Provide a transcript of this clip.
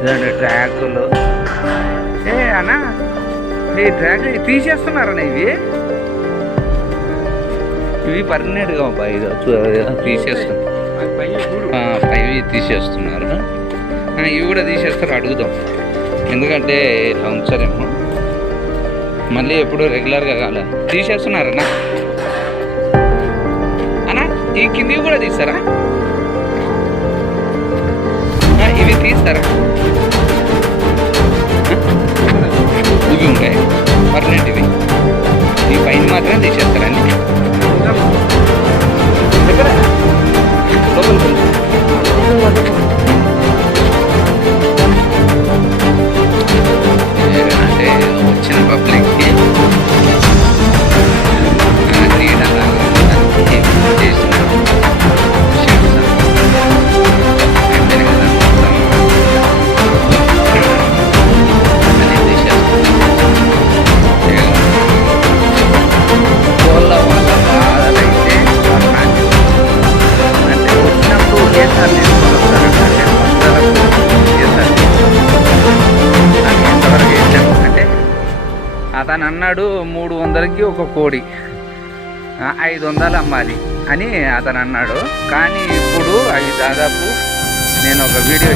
ఇదండి ట్రాకులు. అన్నా ఈ ట్రాక్ తీసేస్తున్నారన్నా ఇవి పర్మనెంట్గా తీసేస్తున్నారు. పైవి తీసేస్తున్నారు. ఇవి కూడా తీసేస్తారు, అడుగుదాం. ఎందుకంటే ఇట్లా ఉంచారేమో, మళ్ళీ ఎప్పుడు రెగ్యులర్గా కాలే. తీసేస్తున్నారన్నా అన్నా ఈ కిందివి కూడా తీస్తారా? ఇవి తీస్తారా? ఇవి ఉంటాయి పర్మనెంట్. ఇవి ఈ పైన మాత్రమే తీసేస్తారండి. అంటే వచ్చిన పబ్లిక్కి అతను అన్నాడు 300కి ఒక కోడి 500 అమ్మాలి అని అతను అన్నాడు. కానీ ఇప్పుడు అవి దాదాపు నేను ఒక వీడియో